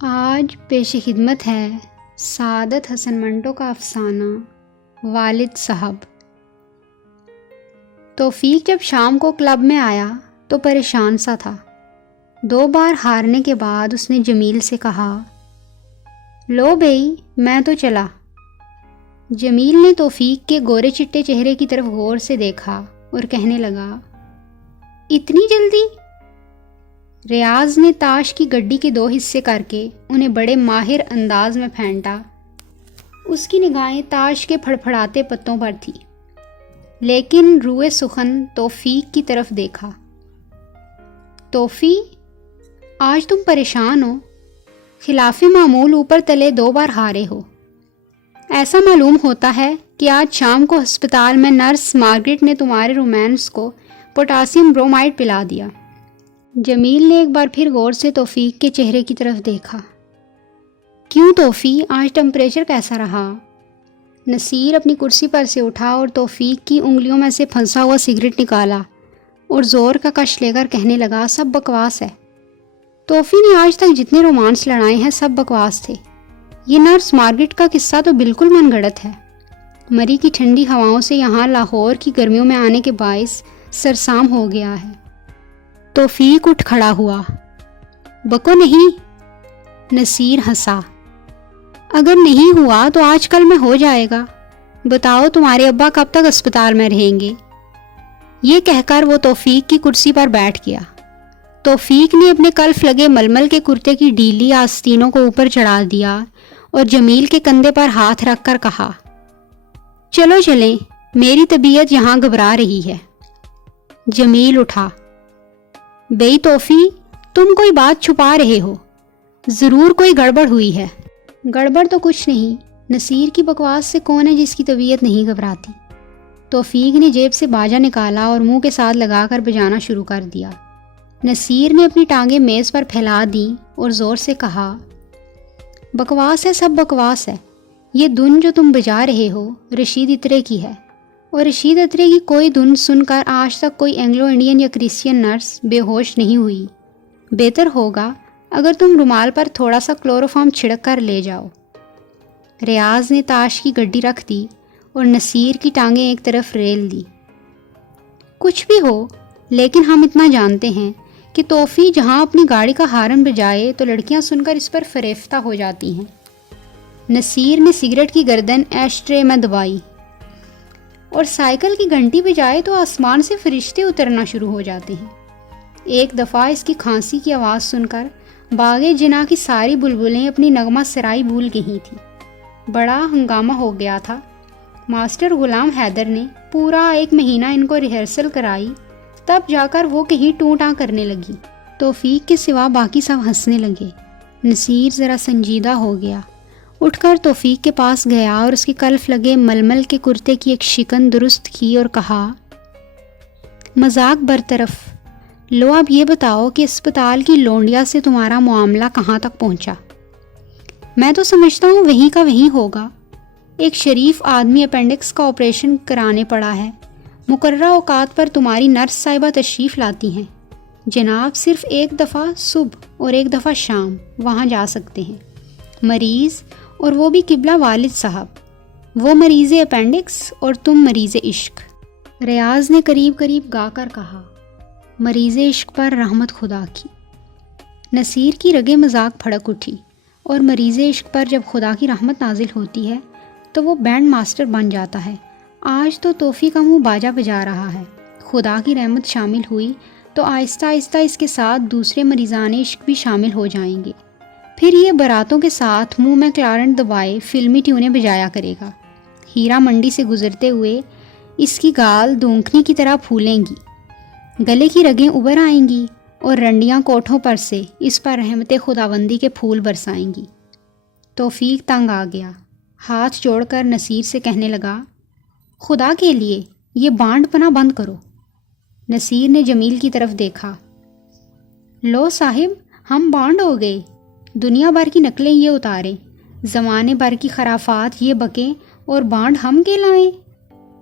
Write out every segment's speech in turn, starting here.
آج پیش خدمت ہے سعادت حسن منٹو کا افسانہ والد صاحب۔ توفیق جب شام کو کلب میں آیا تو پریشان سا تھا۔ 2 بار ہارنے کے بعد اس نے جمیل سے کہا، لو بھئی میں تو چلا۔ جمیل نے توفیق کے گورے چٹے چہرے کی طرف غور سے دیکھا اور کہنے لگا، اتنی جلدی؟ ریاض نے تاش کی گڈی کے 2 حصے کر کے انہیں بڑے ماہر انداز میں پھینٹا۔ اس کی نگاہیں تاش کے پھڑپھڑاتے پتوں پر تھی، لیکن روئے سخن توفیق کی طرف دیکھا۔ توفیق آج تم پریشان ہو، خلاف معمول اوپر تلے 2 بار ہارے ہو۔ ایسا معلوم ہوتا ہے کہ آج شام کو ہسپتال میں نرس مارگریٹ نے تمہارے رومانس کو پوٹاسیم برومائڈ پلا دیا۔ جمیل نے ایک بار پھر غور سے توفیق کے چہرے کی طرف دیکھا۔ کیوں توفیق، آج ٹمپریچر کیسا رہا؟ نصیر اپنی کرسی پر سے اٹھا اور توفیق کی انگلیوں میں سے پھنسا ہوا سگریٹ نکالا اور زور کا کش لے کر کہنے لگا، سب بکواس ہے۔ توفیق نے آج تک جتنے رومانس لڑائے ہیں سب بکواس تھے۔ یہ نرس مارگریٹ کا قصہ تو بالکل من گھڑت ہے۔ مری کی ٹھنڈی ہواؤں سے یہاں لاہور کی گرمیوں میں آنے کے باعث سرسام ہو گیا ہے۔ توفیق اٹھ کھڑا ہوا۔ بکو نہیں، نصیر ہنسا۔ اگر نہیں ہوا تو آج کل میں ہو جائے گا۔ بتاؤ تمہارے ابا کب تک اسپتال میں رہیں گے؟ یہ کہہ کر وہ توفیق کی کرسی پر بیٹھ گیا۔ توفیق نے اپنے کلف لگے ململ کے کرتے کی ڈھیلی آستینوں کو اوپر چڑھا دیا اور جمیل کے کندھے پر ہاتھ رکھ کر کہا، چلو چلیں، میری طبیعت یہاں گھبرا رہی ہے۔ جمیل اٹھا۔ بھئی توفیق، تم کوئی بات چھپا رہے ہو، ضرور کوئی گڑبڑ ہوئی ہے۔ گڑبڑ تو کچھ نہیں، نصیر کی بکواس سے کون ہے جس کی طبیعت نہیں گھبراتی؟ توفیق نے جیب سے باجا نکالا اور منہ کے ساتھ لگا کر بجانا شروع کر دیا۔ نصیر نے اپنی ٹانگیں میز پر پھیلا دیں اور زور سے کہا، بکواس ہے، سب بکواس ہے۔ یہ دھن جو تم بجا رہے ہو رشید اترے کی ہے، اور رشید اترے کی کوئی دھن سن کر آج تک کوئی اینگلو انڈین یا کرسچین نرس بے ہوش نہیں ہوئی۔ بہتر ہوگا اگر تم رومال پر تھوڑا سا کلوروفارم چھڑک کر لے جاؤ۔ ریاض نے تاش کی گڈی رکھ دی اور نصیر کی ٹانگیں ایک طرف ریل دی۔ کچھ بھی ہو، لیکن ہم اتنا جانتے ہیں کہ توفیق جہاں اپنی گاڑی کا ہارن بجائے تو لڑکیاں سن کر اس پر فریفتہ ہو جاتی ہیں۔ نصیر نے سگریٹ کی گردن ایش ٹرے میں دبائی۔ اور سائیکل کی گھنٹی بجائے تو آسمان سے فرشتے اترنا شروع ہو جاتے ہیں۔ ایک دفعہ اس کی کھانسی کی آواز سن کر باغِ جناح کی ساری بلبلیں اپنی نغمہ سرائی بھول گئی تھیں۔ بڑا ہنگامہ ہو گیا تھا۔ ماسٹر غلام حیدر نے پورا 1 مہینہ ان کو ریہرسل کرائی، تب جا کر وہ کہیں ٹوں ٹاں کرنے لگی۔ توفیق کے سوا باقی سب ہنسنے لگے۔ نصیر ذرا سنجیدہ ہو گیا، اٹھ کر توفیق کے پاس گیا اور اس کی کلف لگے ململ کے کرتے کی ایک شکن درست کی اور کہا، مذاق برطرف، لو اب یہ بتاؤ کہ اسپتال کی لونڈیا سے تمہارا معاملہ کہاں تک پہنچا؟ میں تو سمجھتا ہوں وہیں کا وہیں ہوگا۔ ایک شریف آدمی اپینڈکس کا آپریشن کرانے پڑا ہے۔ مقررہ اوقات پر تمہاری نرس صاحبہ تشریف لاتی ہیں۔ جناب صرف 1 دفعہ صبح اور 1 دفعہ شام وہاں جا سکتے ہیں۔ مریض، اور وہ بھی قبلہ والد صاحب، وہ مریض اپینڈکس اور تم مریض عشق۔ ریاض نے قریب قریب گا کر کہا، مریض عشق پر رحمت خدا کی۔ نصیر کی رگیں مذاق پھڑک اٹھی، اور مریض عشق پر جب خدا کی رحمت نازل ہوتی ہے تو وہ بینڈ ماسٹر بن جاتا ہے۔ آج تو توفیق کا منہ باجا بجا رہا ہے۔ خدا کی رحمت شامل ہوئی تو آہستہ آہستہ اس کے ساتھ دوسرے مریضان عشق بھی شامل ہو جائیں گے۔ پھر یہ براتوں کے ساتھ منہ میں کلارنٹ دبائے فلمی ٹیونیں بجایا کرے گا۔ ہیرا منڈی سے گزرتے ہوئے اس کی گال دونکھنی کی طرح پھولیں گی، گلے کی رگیں ابھر آئیں گی اور رنڈیاں کوٹھوں پر سے اس پر رحمت خداوندی کے پھول برسائیں گی۔ توفیق تنگ آ گیا، ہاتھ جوڑ کر نصیر سے کہنے لگا، خدا کے لیے یہ بانڈ پنا بند کرو۔ نصیر نے جمیل کی طرف دیکھا۔ لو صاحب، ہم بانڈ ہو گئے۔ دنیا بھر کی نقلیں یہ اتاریں، زمانے بھر کی خرافات یہ بکیں، اور بانڈ ہم کے لائیں۔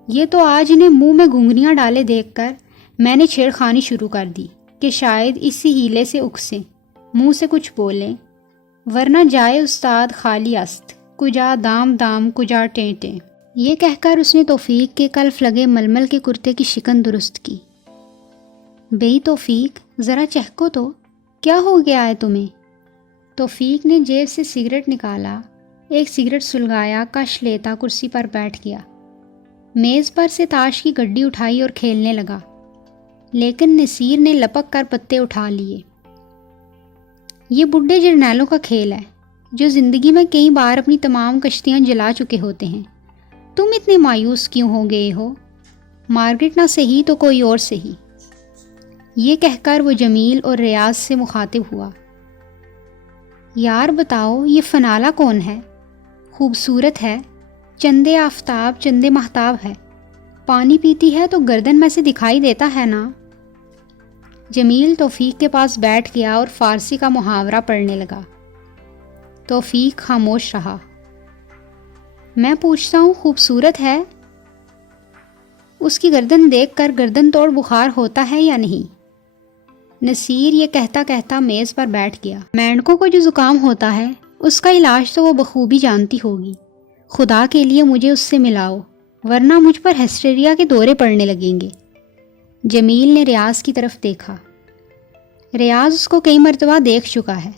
یہ تو آج انہیں منہ میں گھنگریاں ڈالے دیکھ کر میں نے چھیڑخانی شروع کر دی کہ شاید اسی ہیلے سے اکسیں، منہ سے کچھ بولیں۔ ورنہ جائے استاد خالی است، کجا دام دام کجا ٹیں ٹیں۔ یہ کہہ کر اس نے توفیق کے کلف لگے ململ کے کرتے کی شکن درست کی۔ بھئی توفیق، ذرا چہکو تو، کیا ہو گیا ہے تمہیں؟ توفیق نے جیب سے سگریٹ نکالا، ایک سگریٹ سلگایا، کش لیتا کرسی پر بیٹھ گیا۔ میز پر سے تاش کی گڈی اٹھائی اور کھیلنے لگا، لیکن نصیر نے لپک کر پتے اٹھا لیے۔ یہ بڈھے جرنیلوں کا کھیل ہے، جو زندگی میں کئی بار اپنی تمام کشتیاں جلا چکے ہوتے ہیں۔ تم اتنے مایوس کیوں ہو گئے ہو؟ مارگریٹ نہ صحیح تو کوئی اور صحیح۔ یہ کہہ کر وہ جمیل اور ریاض سے مخاطب ہوا۔ یار بتاؤ، یہ فنالا کون ہے؟ خوبصورت ہے، چندے آفتاب چندے مہتاب ہے، پانی پیتی ہے تو گردن میں سے دکھائی دیتا ہے نا۔ جمیل توفیق کے پاس بیٹھ گیا اور فارسی کا محاورہ پڑھنے لگا۔ توفیق خاموش رہا۔ میں پوچھتا ہوں، خوبصورت ہے؟ اس کی گردن دیکھ کر گردن توڑ بخار ہوتا ہے یا نہیں؟ نصیر یہ کہتا کہتا میز پر بیٹھ گیا۔ مینڈکوں کو جو زکام ہوتا ہے، اس کا علاج تو وہ بخوبی جانتی ہوگی۔ خدا کے لیے مجھے اس سے ملاؤ، ورنہ مجھ پر ہسٹیریا کے دورے پڑنے لگیں گے۔ جمیل نے ریاض کی طرف دیکھا۔ ریاض اس کو کئی مرتبہ دیکھ چکا ہے۔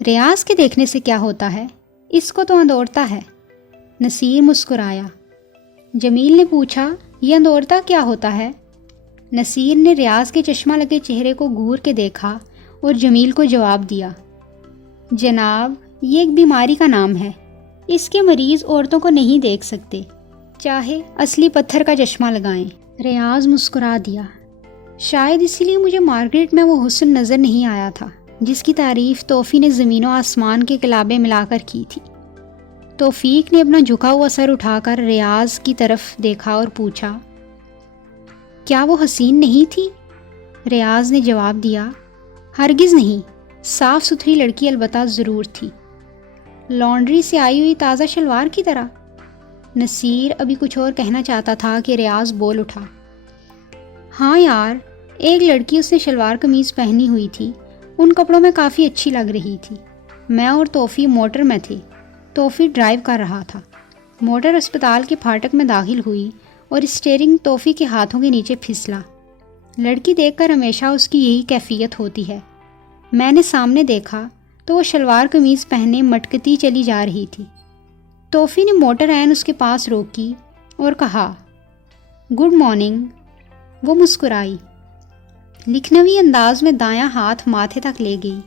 ریاض کے دیکھنے سے کیا ہوتا ہے؟ اس کو تو اندورتا ہے۔ نصیر مسکرایا۔ جمیل نے پوچھا، یہ اندورتا کیا ہوتا ہے؟ نصیر نے ریاض کے چشمہ لگے چہرے کو گور کے دیکھا اور جمیل کو جواب دیا، جناب، یہ ایک بیماری کا نام ہے۔ اس کے مریض عورتوں کو نہیں دیکھ سکتے، چاہے اصلی پتھر کا چشمہ لگائیں۔ ریاض مسکرا دیا۔ شاید اسی لیے مجھے مارگریٹ میں وہ حسن نظر نہیں آیا تھا جس کی تعریف توفی نے زمین و آسمان کے کلابے ملا کر کی تھی۔ توفیق نے اپنا جھکا ہوا سر اٹھا کر ریاض کی طرف دیکھا اور پوچھا، کیا وہ حسین نہیں تھی؟ ریاض نے جواب دیا، ہرگز نہیں، صاف ستھری لڑکی البتہ ضرور تھی، لانڈری سے آئی ہوئی تازہ شلوار کی طرح۔ نصیر ابھی کچھ اور کہنا چاہتا تھا کہ ریاض بول اٹھا، ہاں یار، ایک لڑکی اس نے شلوار قمیض پہنی ہوئی تھی، ان کپڑوں میں کافی اچھی لگ رہی تھی۔ میں اور توفی موٹر میں تھے، توفی ڈرائیو کر رہا تھا۔ موٹر اسپتال کے پھاٹک میں داخل ہوئی اور اسٹیئرنگ توفی کے ہاتھوں کے نیچے پھسلا۔ لڑکی دیکھ کر ہمیشہ اس کی یہی کیفیت ہوتی ہے۔ میں نے سامنے دیکھا تو وہ شلوار قمیض پہنے مٹکتی چلی جا رہی تھی۔ توفی نے موٹر عین اس کے پاس روکی اور کہا، گڈ مارننگ۔ وہ مسکرائی، لکھنوی انداز میں دایاں ہاتھ ماتھے تک لے گئی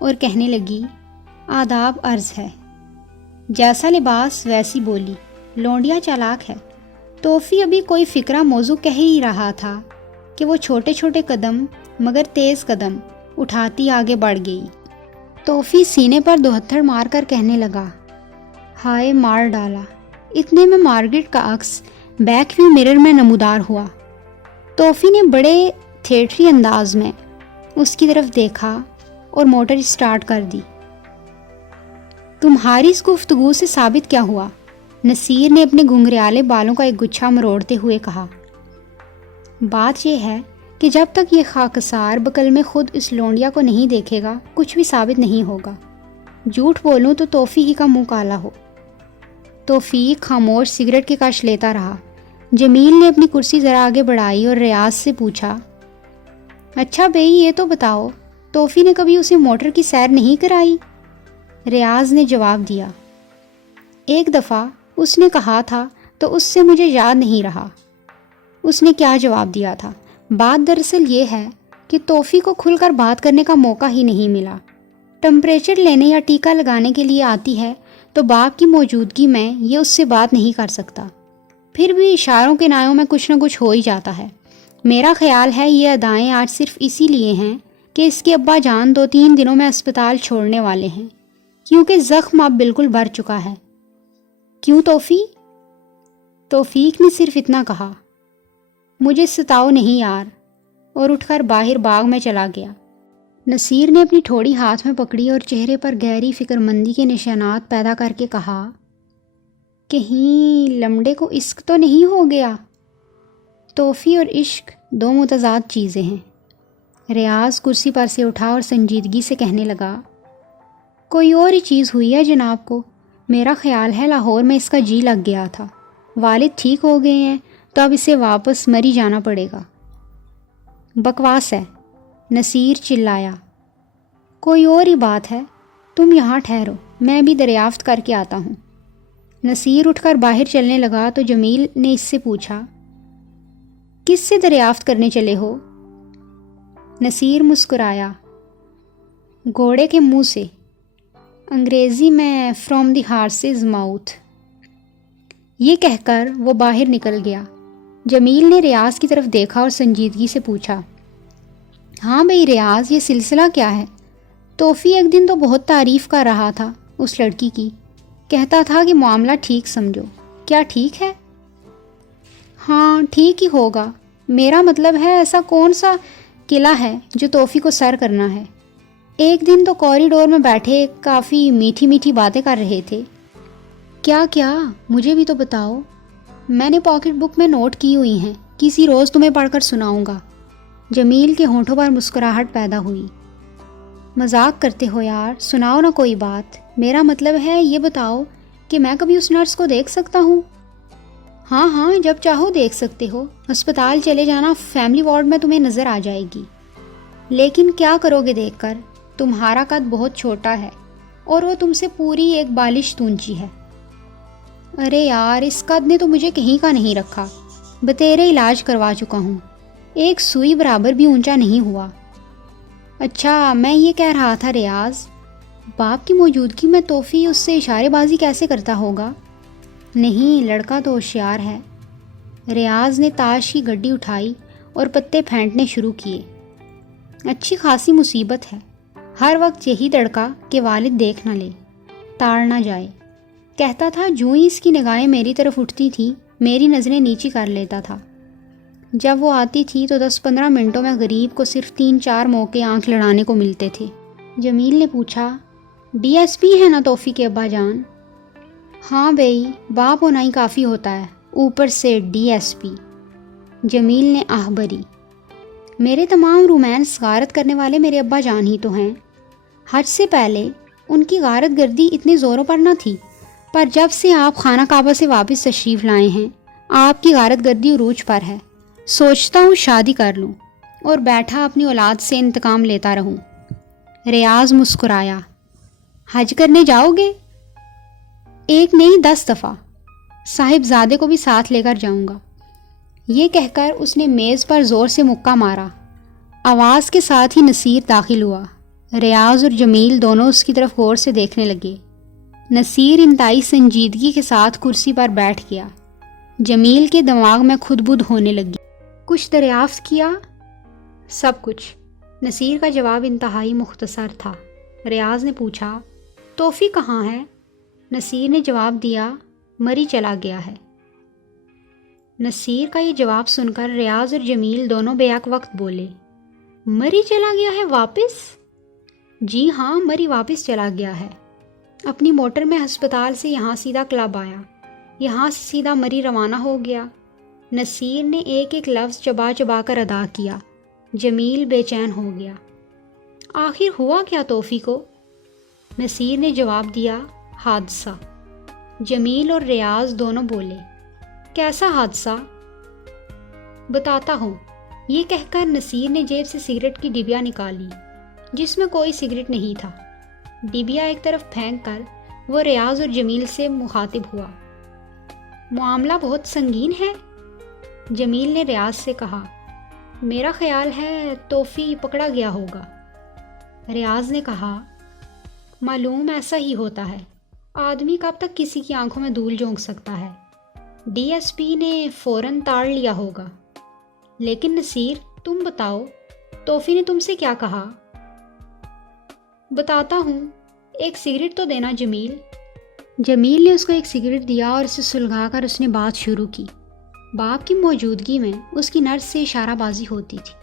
اور کہنے لگی، آداب عرض ہے۔ جیسا لباس ویسی بولی، لونڈیا چالاک ہے۔ توفی ابھی کوئی فکرہ موضوع کہہ ہی رہا تھا کہ وہ چھوٹے چھوٹے قدم مگر تیز قدم اٹھاتی آگے بڑھ گئی۔ توفی سینے پر دوہتھڑ مار کر کہنے لگا، ہائے مار ڈالا۔ اتنے میں مارگریٹ کا عکس بیک ویو مرر میں نمودار ہوا۔ توفی نے بڑے تھیٹری انداز میں اس کی طرف دیکھا اور موٹر اسٹارٹ کر دی۔ تمہاری اس گفتگو سے ثابت کیا ہوا؟ نصیر نے اپنے گھنگریالے بالوں کا ایک گچھا مروڑتے ہوئے کہا، بات یہ ہے کہ جب تک یہ خاکسار بکل میں خود اس لونڈیا کو نہیں دیکھے گا، کچھ بھی ثابت نہیں ہوگا۔ جھوٹ بولوں تو توفی ہی کا منہ کالا ہو۔ توفیق خاموش سگریٹ کے کش لیتا رہا۔ جمیل نے اپنی کرسی ذرا آگے بڑھائی اور ریاض سے پوچھا، اچھا بھئی، یہ تو بتاؤ، توفی نے کبھی اسے موٹر کی سیر نہیں کرائی؟ ریاض نے جواب دیا، ایک دفعہ اس نے کہا تھا تو اس سے مجھے یاد نہیں رہا اس نے کیا جواب دیا تھا۔ بات دراصل یہ ہے کہ توفی کو کھل کر بات کرنے کا موقع ہی نہیں ملا۔ ٹمپریچر لینے یا ٹیکا لگانے کے لیے آتی ہے تو باپ کی موجودگی میں یہ اس سے بات نہیں کر سکتا۔ پھر بھی اشاروں کے نایوں میں کچھ نہ کچھ ہو ہی جاتا ہے۔ میرا خیال ہے یہ ادائیں آج صرف اسی لیے ہیں کہ اس کے ابا جان 2-3 دنوں میں اسپتال چھوڑنے والے ہیں، کیونکہ زخم اب بالکل بھر چکا ہے۔ کیوں توفی؟ توفیق نے صرف اتنا کہا، مجھے ستاؤ نہیں یار، اور اٹھ کر باہر باغ میں چلا گیا۔ نصیر نے اپنی ٹھوڑی ہاتھ میں پکڑی اور چہرے پر گہری فکر مندی کے نشانات پیدا کر کے کہا، کہیں لمڑے کو عشق تو نہیں ہو گیا؟ توفی اور عشق دو متضاد چیزیں ہیں۔ ریاض کرسی پر سے اٹھا اور سنجیدگی سے کہنے لگا، کوئی اور ہی چیز ہوئی ہے جناب کو. میرا خیال ہے لاہور میں اس کا جی لگ گیا تھا. والد ٹھیک ہو گئے ہیں تو اب اسے واپس مری جانا پڑے گا. بکواس ہے، نصیر چلایا. کوئی اور ہی بات ہے. تم یہاں ٹھہرو، میں بھی دریافت کر کے آتا ہوں. نصیر اٹھ کر باہر چلنے لگا تو جمیل نے اس سے پوچھا، کس سے دریافت کرنے چلے ہو؟ نصیر مسکرایا، گھوڑے کے منہ سے. انگریزی میں فرام دی ہارسز ماؤتھ. یہ کہہ کر وہ باہر نکل گیا. جمیل نے ریاض کی طرف دیکھا اور سنجیدگی سے پوچھا، ہاں بھئی ریاض، یہ سلسلہ کیا ہے؟ توفی ایک دن تو بہت تعریف کر رہا تھا اس لڑکی کی، کہتا تھا کہ معاملہ ٹھیک سمجھو. کیا ٹھیک ہے؟ ہاں ٹھیک ہی ہوگا. میرا مطلب ہے ایسا کون سا قلعہ ہے جو توفی کو سر کرنا ہے؟ ایک دن تو کوریڈور میں بیٹھے کافی میٹھی میٹھی باتیں کر رہے تھے. کیا مجھے بھی تو بتاؤ. میں نے پاکٹ بک میں نوٹ کی ہوئی ہیں، کسی روز تمہیں پڑھ کر سناؤں گا. جمیل کے ہونٹوں پر مسکراہٹ پیدا ہوئی. مذاق کرتے ہو یار، سناؤ نا کوئی بات. میرا مطلب ہے یہ بتاؤ کہ میں کبھی اس نرس کو دیکھ سکتا ہوں؟ ہاں جب چاہو دیکھ سکتے ہو. ہسپتال چلے جانا، فیملی وارڈ میں تمہیں نظر آ جائے گی. لیکن کیا کرو گے دیکھ کر؟ تمہارا قد بہت چھوٹا ہے اور وہ تم سے پوری ایک بالش اونچی ہے. ارے یار، اس قد نے تو مجھے کہیں کا نہیں رکھا. بتیرے علاج کروا چکا ہوں، ایک سوئی برابر بھی اونچا نہیں ہوا. اچھا، میں یہ کہہ رہا تھا ریاض، باپ کی موجودگی میں توفی اس سے اشارے بازی کیسے کرتا ہوگا؟ نہیں، لڑکا تو ہوشیار ہے. ریاض نے تاش کی گڈی اٹھائی اور پتے پھینٹنے شروع کیے. اچھی خاصی مصیبت ہے. ہر وقت یہی تڑکا کہ والد دیکھ نہ لے، تاڑ نہ جائے. کہتا تھا جوں ہی اس کی نگاہیں میری طرف اٹھتی تھیں میری نظریں نیچی کر لیتا تھا. جب وہ آتی تھی تو 10-15 منٹوں میں غریب کو صرف 3-4 موقع آنکھ لڑانے کو ملتے تھے. جمیل نے پوچھا، ڈی ایس پی ہے نا توفی کے ابا جان؟ ہاں بھئی، باپ ہونا ہی کافی ہوتا ہے، اوپر سے ڈی ایس پی. جمیل نے آہ بھری. میرے تمام رومانس غارت کرنے والے میرے ابا جان ہی تو ہیں. حج سے پہلے ان کی غارت گردی اتنے زوروں پر نہ تھی، پر جب سے آپ خانہ کعبہ سے واپس تشریف لائے ہیں آپ کی غارت گردی عروج پر ہے. سوچتا ہوں شادی کر لوں اور بیٹھا اپنی اولاد سے انتقام لیتا رہوں. ریاض مسکرایا. حج کرنے جاؤ گے؟ ایک نہیں 10 دفعہ. صاحب زادے کو بھی ساتھ لے کر جاؤں گا. یہ کہہ کر اس نے میز پر زور سے مکہ مارا. آواز کے ساتھ ہی نصیر داخل ہوا. ریاض اور جمیل دونوں اس کی طرف غور سے دیکھنے لگے. نصیر انتہائی سنجیدگی کے ساتھ کرسی پر بیٹھ گیا. جمیل کے دماغ میں خود بدھ ہونے لگی. کچھ دریافت کیا؟ سب کچھ. نصیر کا جواب انتہائی مختصر تھا. ریاض نے پوچھا، توفی کہاں ہے؟ نصیر نے جواب دیا، مری چلا گیا ہے. نصیر کا یہ جواب سن کر ریاض اور جمیل دونوں بیک وقت بولے، مری چلا گیا ہے واپس؟ جی ہاں، مری واپس چلا گیا ہے. اپنی موٹر میں ہسپتال سے یہاں سیدھا کلب آیا، یہاں سے سیدھا مری روانہ ہو گیا. نصیر نے ایک ایک لفظ چبا چبا کر ادا کیا. جمیل بے چین ہو گیا. آخر ہوا کیا توفی کو؟ نصیر نے جواب دیا، حادثہ. جمیل اور ریاض دونوں بولے، کیسا حادثہ؟ بتاتا ہوں. یہ کہہ کر نصیر نے جیب سے سگریٹ کی ڈبیا نکالی جس میں کوئی سگریٹ نہیں تھا. ڈبیا ایک طرف پھینک کر وہ ریاض اور جمیل سے مخاطب ہوا. معاملہ بہت سنگین ہے. جمیل نے ریاض سے کہا، میرا خیال ہے توفی پکڑا گیا ہوگا. ریاض نے کہا، معلوم ایسا ہی ہوتا ہے. آدمی کب تک کسی کی آنکھوں میں دھول جھونک سکتا ہے. ڈی ایس پی نے فوراً تاڑ لیا ہوگا. لیکن نصیر، تم بتاؤ، توفی نے تم سے کیا کہا؟ بتاتا ہوں، ایک سگریٹ تو دینا جمیل. جمیل نے اس کو ایک سگریٹ دیا اور اسے سلگا کر اس نے بات شروع کی. باپ کی موجودگی میں اس کی نرس سے اشارہ بازی ہوتی تھی.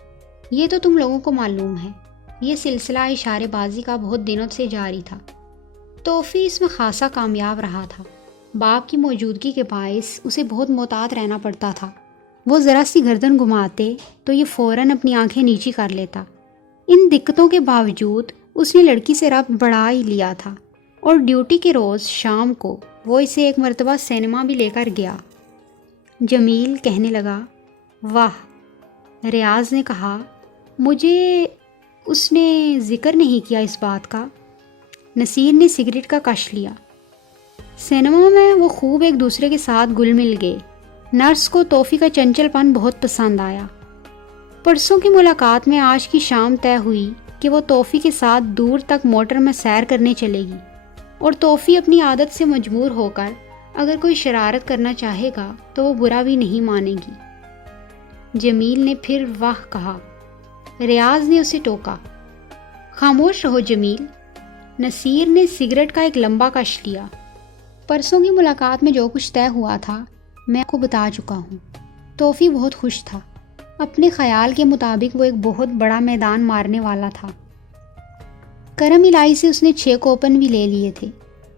یہ تو تم لوگوں کو معلوم ہے. یہ سلسلہ اشارے بازی کا بہت دنوں سے جاری تھا. توفی اس میں خاصا کامیاب رہا تھا. باپ کی موجودگی کے باعث اسے بہت محتاط رہنا پڑتا تھا. وہ ذرا سی گردن گھماتے تو یہ فوراً اپنی آنکھیں نیچی کر لیتا. ان دقتوں کے باوجود اس نے لڑکی سے ربط بڑھا ہی لیا تھا اور ڈیوٹی کے روز شام کو وہ اسے ایک مرتبہ سینما بھی لے کر گیا۔ جمیل کہنے لگا، واہ۔ ریاض نے کہا، مجھے اس نے ذکر نہیں کیا اس بات کا۔ نصیر نے سگریٹ کا کش لیا۔ سینما میں وہ خوب ایک دوسرے کے ساتھ گل مل گئے۔ نرس کو توفی کا چنچل پن بہت پسند آیا۔ پرسوں کی ملاقات میں آج کی شام طے ہوئی کہ وہ توفی کے ساتھ دور تک موٹر میں سیر کرنے چلے گی، اور توفی اپنی عادت سے مجبور ہو کر اگر کوئی شرارت کرنا چاہے گا تو وہ برا بھی نہیں مانے گی۔ جمیل نے پھر واہ کہا۔ ریاض نے اسے ٹوکا، خاموش رہو جمیل۔ نصیر نے سگریٹ کا ایک لمبا کش لیا۔ پرسوں کی ملاقات میں جو کچھ طے ہوا تھا میں آپ کو بتا چکا ہوں۔ توفی بہت خوش تھا۔ اپنے خیال کے مطابق وہ ایک بہت بڑا میدان مارنے والا تھا۔ کرم الہی سے اس نے 6 کوپن بھی لے لیے تھے۔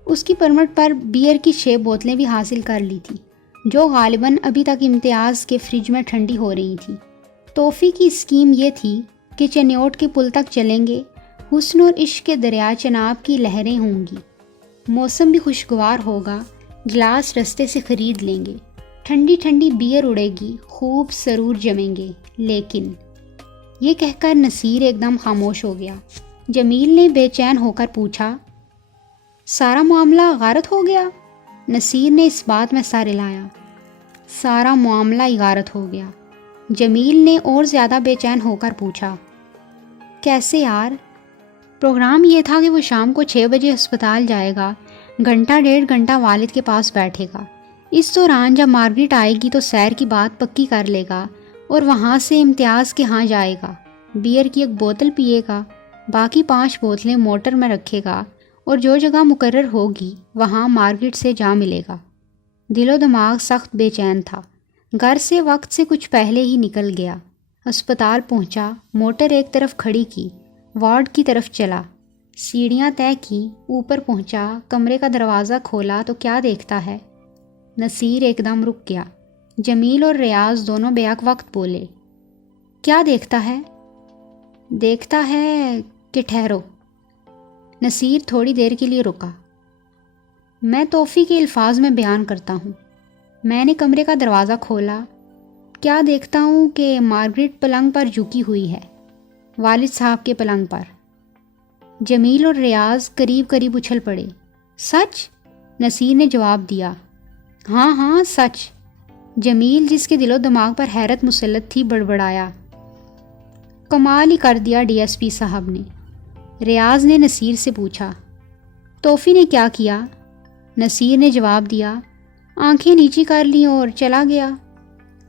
اس کی پرمٹ پر بیئر کی 6 بوتلیں بھی حاصل کر لی تھی، جو غالباً ابھی تک امتیاز کے فریج میں ٹھنڈی ہو رہی تھی۔ توفی کی اسکیم یہ تھی کہ چنیوٹ کے پل تک چلیں گے۔ حسن اور عشق کے دریا چناب کی لہریں ہوں گی، موسم بھی خوشگوار ہوگا، گلاس رستے سے خرید لیں گے، ٹھنڈی ٹھنڈی بیئر اڑے گی، خوب سرور جمیں گے۔ لیکن یہ کہہ کر نصیر ایک دم خاموش ہو گیا۔ جمیل نے بے چین ہو کر پوچھا، سارا معاملہ غارت ہو گیا؟ نصیر نے اس بات میں سر ہلایا، سارا معاملہ غارت ہو گیا۔ جمیل نے اور زیادہ بے چین ہو کر پوچھا، کیسے یار؟ پروگرام یہ تھا کہ وہ شام کو 6 بجے ہسپتال جائے گا، گھنٹہ 1.5 گھنٹہ والد کے پاس بیٹھے گا۔ اس دوران جب مارگریٹ آئے گی تو سیر کی بات پکی کر لے گا اور وہاں سے امتیاز کے ہاں جائے گا، بیئر کی 1 بوتل پیے گا، باقی 5 بوتلیں موٹر میں رکھے گا اور جو جگہ مقرر ہوگی وہاں مارگریٹ سے جا ملے گا۔ دل و دماغ سخت بے چین تھا۔ گھر سے وقت سے کچھ پہلے ہی نکل گیا۔ ہسپتال پہنچا، موٹر ایک طرف کھڑی کی، وارڈ کی طرف چلا، سیڑھیاں طے کی، اوپر پہنچا، کمرے کا دروازہ کھولا تو کیا دیکھتا ہے؟ نصیر ایک دم رک گیا۔ جمیل اور ریاض دونوں بیک وقت بولے، کیا دیکھتا ہے؟ دیکھتا ہے کہ ٹھہرو۔ نصیر تھوڑی دیر کے لیے رکا۔ میں توفی کے الفاظ میں بیان کرتا ہوں۔ میں نے کمرے کا دروازہ کھولا، کیا دیکھتا ہوں کہ مارگریٹ پلنگ پر جھکی ہوئی ہے، والد صاحب کے پلنگ پر۔ جمیل اور ریاض قریب قریب اچھل پڑے۔ سچ؟ نصیر نے جواب دیا، ہاں ہاں سچ۔ جمیل جس کے دل و دماغ پر حیرت مسلط تھی بڑبڑایا، کمال ہی کر دیا ڈی ایس پی صاحب نے۔ ریاض نے نصیر سے پوچھا، توفی نے کیا کیا؟ نصیر نے جواب دیا، آنکھیں نیچی کر لیں اور چلا گیا۔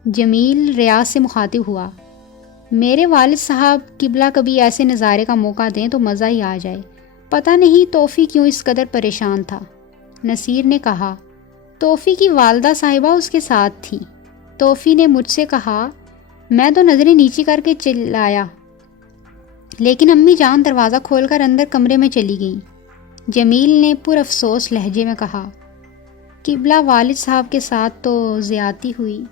جمیل ریاض سے مخاطب ہوا، میرے والد صاحب قبلہ کبھی ایسے نظارے کا موقع دیں تو مزہ ہی آ جائے۔ پتہ نہیں توفی کیوں اس قدر پریشان تھا۔ نصیر نے کہا، توفی کی والدہ صاحبہ اس کے ساتھ تھی۔ توفی نے مجھ سے کہا، میں تو نظریں نیچی کر کے چلایا، لیکن امی جان دروازہ کھول کر اندر کمرے میں چلی گئیں۔ جمیل نے پر افسوس لہجے میں کہا، قبلہ والد صاحب کے ساتھ تو زیادتی ہوئی۔